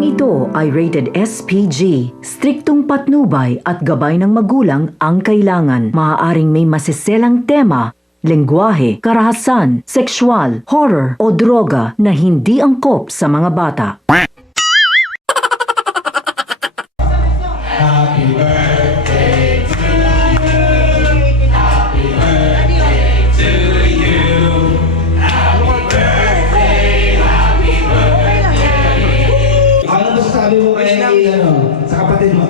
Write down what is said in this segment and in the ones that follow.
Programang ito ay rated SPG. Striktong patnubay at gabay ng magulang ang kailangan. Maaaring may masiselang tema, lengguwahe, karahasan, sexual, horror o droga na hindi angkop sa mga bata. Happy birthday to you. Happy birthday to you. Happy birthday, happy birthday. Ano ba sasabi mo kay sa kapatid mo?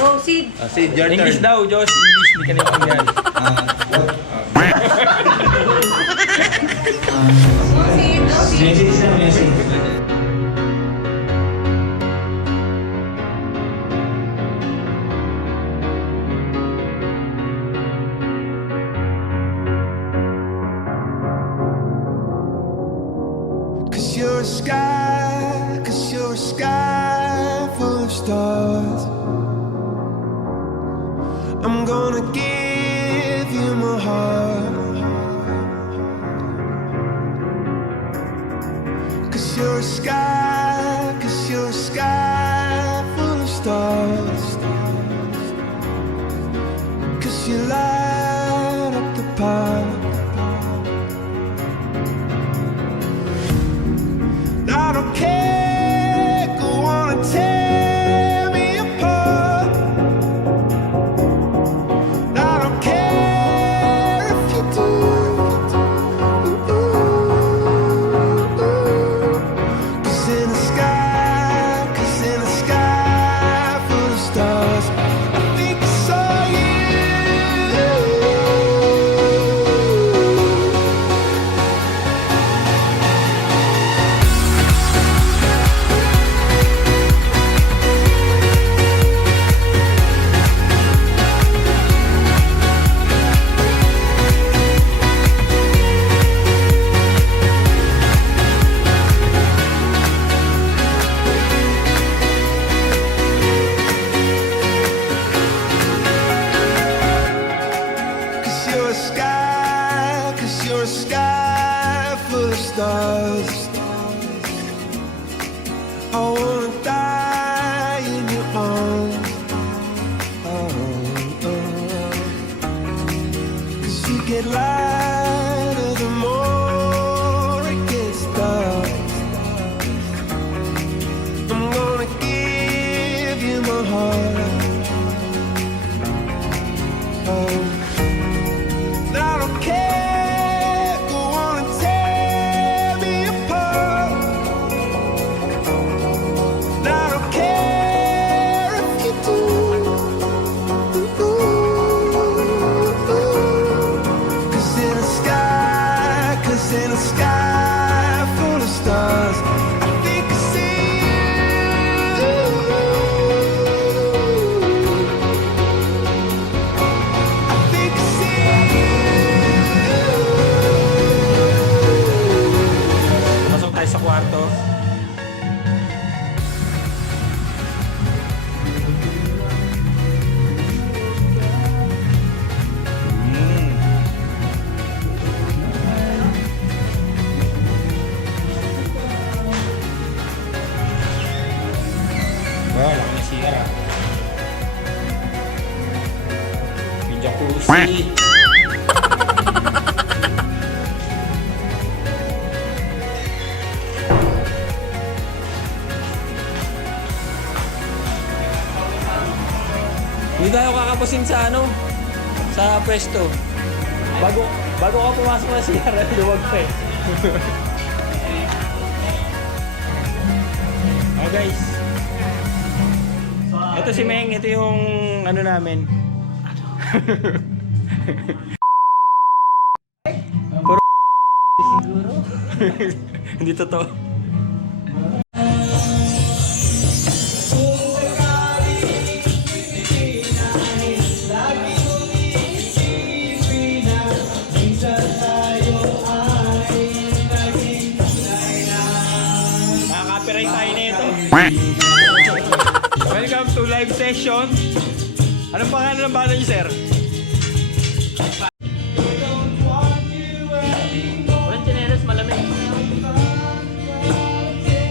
Go, Sid. Sid, your English turn. daw, Diyos. English, hindi ka na yung yan. Go, Sid. Go, Sid. Message na message. Cause you're a sky full of stars. I'm gonna give you my heart. Cause you're a sky full of stars. Cause you light up the park. I don't care, go on and tear me apart. I don't care if you do. Cause in the sky full of stars, I think I saw you. Cause you're a sky full of stars. I wanna die in your arms. Cause you get lighter the more it gets dark. I'm gonna give you my heart. I don't care, go on and tear me apart. I don't care if you do. Cause in the sky full of stars, I think I see you. I think I see Pasok tayo sa kwarto. Wow, laki na CR ah. May jacuzzi. Hindi tayo kakapusin sa sa pwesto. Bago ka pumasok na CR, luwag pa eh. Oh guys. Ito si Meng, ito yung namin. Puro siguro. Hindi totoo. Copyright tayo na ito. Welcome to live session. Anong pangalan ng banda niyo, sir? Walang chinelas, malamig.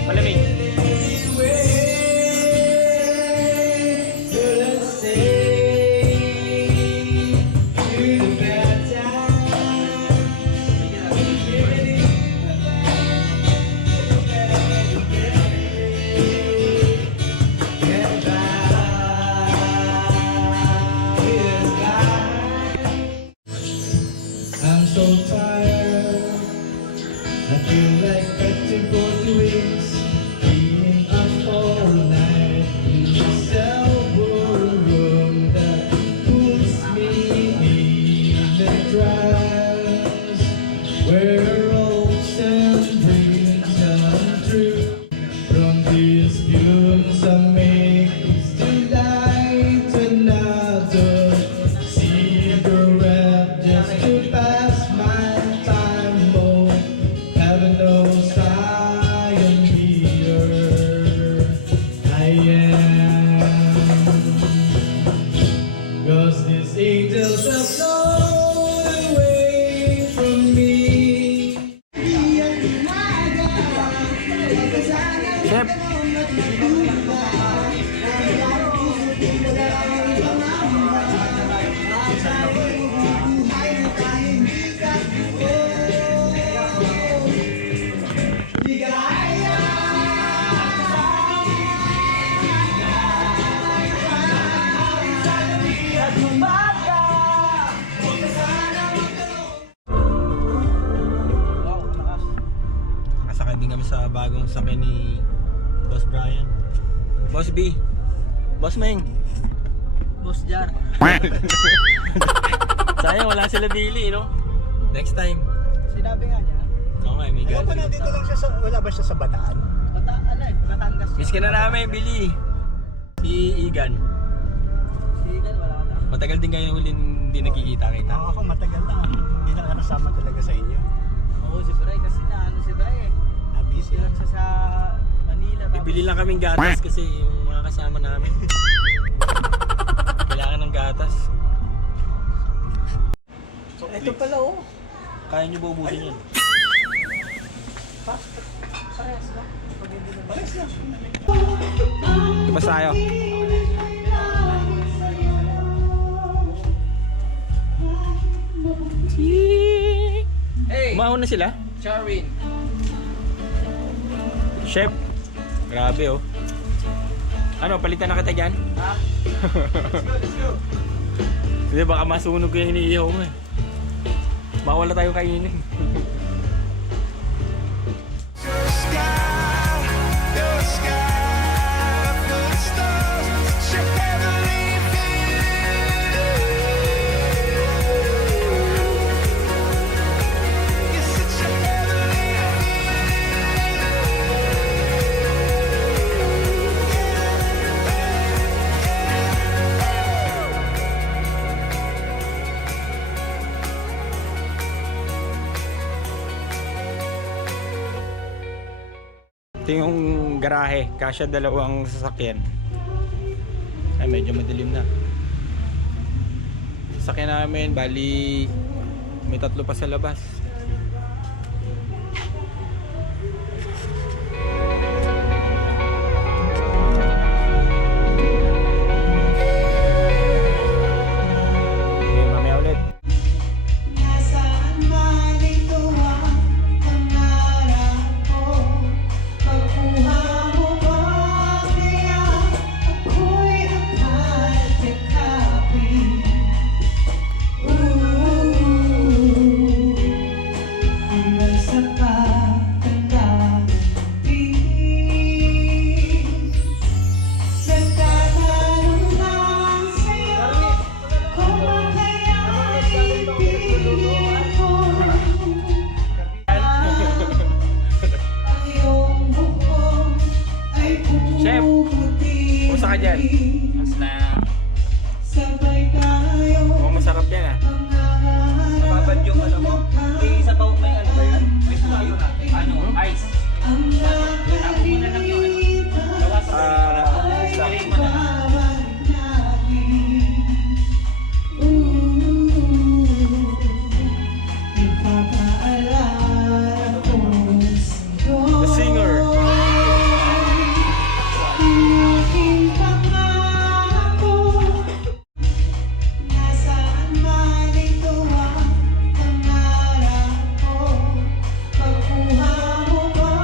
Malamig. I feel like catching for 2 weeks, being up all night in a cell-blown room that puts me in the trance, where hopes and dreams come true. From these fumes I make to light another cigarette just to pass my time. Oh, heaven knows I am here. I am. 'Cause these angels have flown away from me. Chef! Nakasakay din kami sa bagong sakyan ni Boss Brian. Boss B. Boss Meng. Boss Jar. Sayang wala sila Billy, no? Next time. Sinabi nga niya. Oo nga, may Ano ba galing. nandito lang siya sa, wala ba siya sa Bataan? Batangas. Miss ka na namin, Billy. Si Igan. Sigan, wala ka na. Matagal din kayo huli hindi nagkikita kita. Ako matagal na, hindi na nakasama talaga sa inyo. Oo, si Bray kasi na ano si Bray eh. Nabisi Lang siya sa Manila. Bibili lang kaming gatas kasi yung mga kasama namin. Kailangan ng gatas. Ito pala oh. Kaya nyo ba ubusin yan? Parehas lang. Diba tayo? Hey! Umahon na sila? Charwin. Chef! Grabe oh. Ano, palitan na kita dyan? Ha? Hindi, baka masunog ko yung iniihaw mo eh. Bawala tayo kainin. Your sky, your sky, full of stars, such a heavenly feeling. It's such a heavenly Ito yung garahe, kasya dalawang sasakyan. Ay, medyo madilim na. Sasakyan namin, bali may 3 pa sa labas. Okay, mamaya ulit. Nasaan man ito ang pangarap ko, pagkuha mo ba kaya ako'y akal yakapin. Hanggang sa pagkatanda-tin, nagtatanong lang sa'yo kung makaya'y pipiliin ko. Ang iyong buhok ay Chef, puputi. kumusta ka dyan? Sabay tayo Mukhang masarap yan ah. Babad yung ano mo. May isa pa may ano ba yun? May sabayo na. Ano? Ice. ang Ako muna lang yung ano. Gawa sa ay babalik natin. Ipapaalala ko sa'yo The singer. ang aking pangako. Nasaan man ito ang pangarap ko, pagkuha mo ba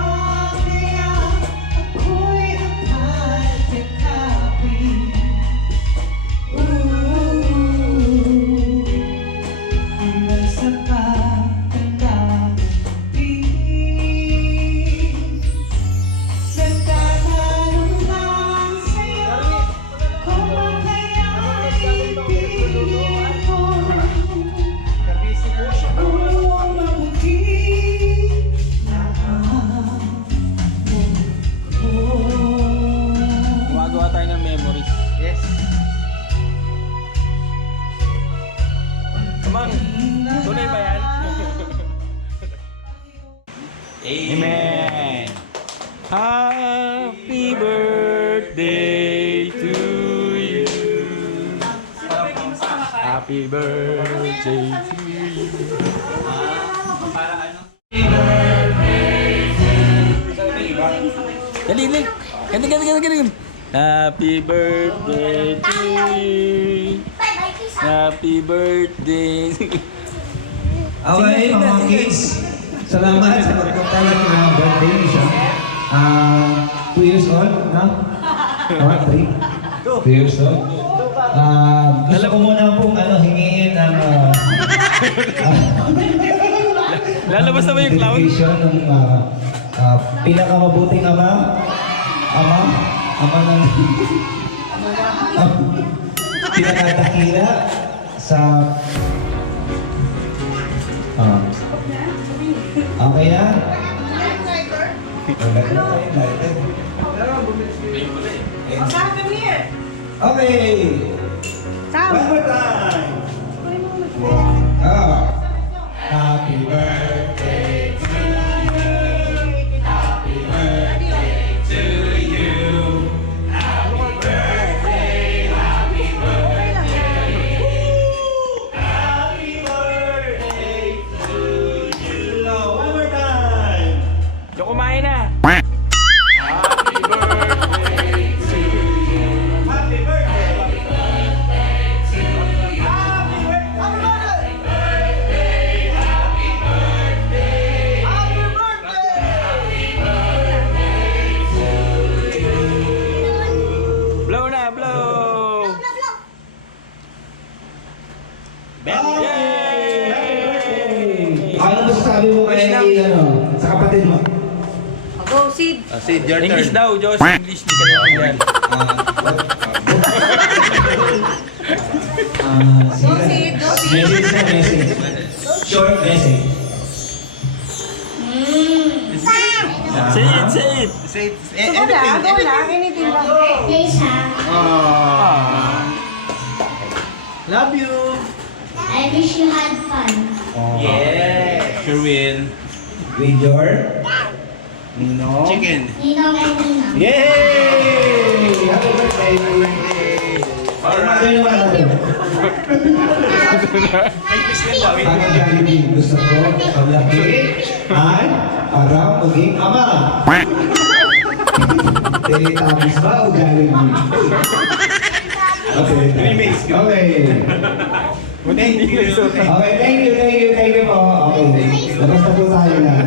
Amen. Happy birthday to you. Happy birthday to you. Para ano? Dali, dali. Ganti. Happy birthday to you. Happy birthday. Okay, mga kids. Salamat sa pagpunta ng mga birthday ni siya. 2 years old, no? Or 3? 2 years old. Gusto ko muna pong hingiin ng Lalabas na ba yung clown? dedication ng pinakamabuting ama ng pinakadakila sa okay na? Okay! Sam! One more time! Happy birthday to you. Happy birthday to you. Happy birthday, happy birthday. Happy birthday to you. One more time. Yung kumain na. Happy birthday to you. Happy birthday. Happy birthday to you. Happy birthday. Happy birthday. Happy birthday to you. Blow na, blow. Yay! Ano masasabi mo kay sa kapatid mo? Go, Sid. English daw, Diyos. English, di ka natin yan. Go, Sid. Go, Sid. Message na message. Short message. Say it. Go lang. Anything lang. Love you! I wish you had fun. Yeah. Sure will. With your Ninong. Chicken. Ninong and Ninang. Yay! Happy birthday! Alright. Ang Jollibee, gusto ko paglaki ay para maging ama. Teletubbies ba o Jollibee? Okay. Okay. Thank you. Okay, thank you po. Okay, labas na po tayo na.